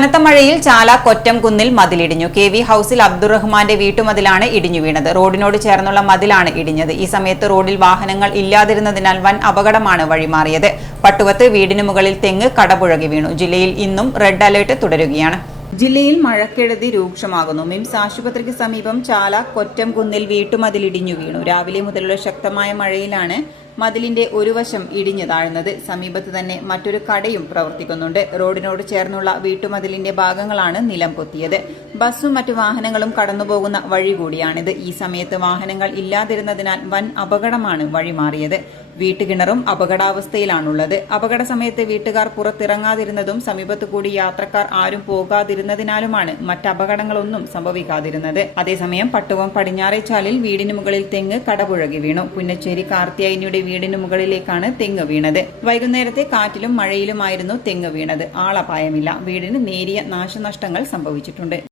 കനത്ത മഴയിൽ ചാല കൊറ്റംകുന്നിൽ മതിലിടിഞ്ഞു. കെ.വി. ഹൌസിൽ അബ്ദുറഹ്മാന്റെ വീട്ടുമതിലാണ് ഇടിഞ്ഞു വീണത്. റോഡിനോട് ചേർന്നുള്ള മതിലാണ് ഇടിഞ്ഞത്. ഈ സമയത്ത് റോഡിൽ വാഹനങ്ങൾ ഇല്ലാതിരുന്നതിനാൽ വൻ അപകടമാണ് വഴിമാറിയത്. പട്ടുവത്ത് വീടിന് മുകളിൽ തെങ്ങ് കടപുഴകി വീണു. ജില്ലയിൽ ഇന്നും റെഡ് അലർട്ട് തുടരുകയാണ്. ജില്ലയിൽ മഴക്കെടുതി രൂക്ഷമാകുന്നു. മിംസ് ആശുപത്രിക്ക് സമീപം ചാല കൊറ്റംകുന്നിൽ വീട്ടുമതിലിടിഞ്ഞു വീണു. രാവിലെ മുതലുള്ള ശക്തമായ മഴയിലാണ് മതിലിന്റെ ഒരു വശം ഇടിഞ്ഞു താഴ്ന്നത്. സമീപത്ത് തന്നെ മറ്റൊരു കടയും പ്രവർത്തിക്കുന്നുണ്ട്. റോഡിനോട് ചേർന്നുള്ള വീട്ടുമതിലിന്റെ ഭാഗങ്ങളാണ് നിലം പൊത്തിയത്. ബസ്സും മറ്റു വാഹനങ്ങളും കടന്നുപോകുന്ന വഴി കൂടിയാണിത്. ഈ സമയത്ത് വാഹനങ്ങൾ ഇല്ലാതിരുന്നതിനാൽ വൻ അപകടമാണ് വഴിമാറിയത്. വീട്ടുകിണറും അപകടാവസ്ഥയിലാണുള്ളത്. അപകട സമയത്ത് വീട്ടുകാർ പുറത്തിറങ്ങാതിരുന്നതും സമീപത്തു കൂടി യാത്രക്കാർ ആരും പോകാതിരുന്നതിനാലുമാണ് മറ്റപകടങ്ങളൊന്നും സംഭവിക്കാതിരുന്നത്. അതേസമയം പട്ടുവം പടിഞ്ഞാറേച്ചാലിൽ വീടിന് മുകളിൽ തെങ്ങ് കടപുഴകി വീണു. പുന്നച്ചേരി കാർത്തിയായനിയുടെ വീടിന് മുകളിലേക്കാണ് തെങ്ങ് വീണത്. വൈകുന്നേരത്തെ കാറ്റിലും മഴയിലുമായിരുന്നു തെങ്ങ് വീണത്. ആളപായമില്ല. വീടിന് നേരിയ നാശനഷ്ടങ്ങൾ സംഭവിച്ചിട്ടുണ്ട്.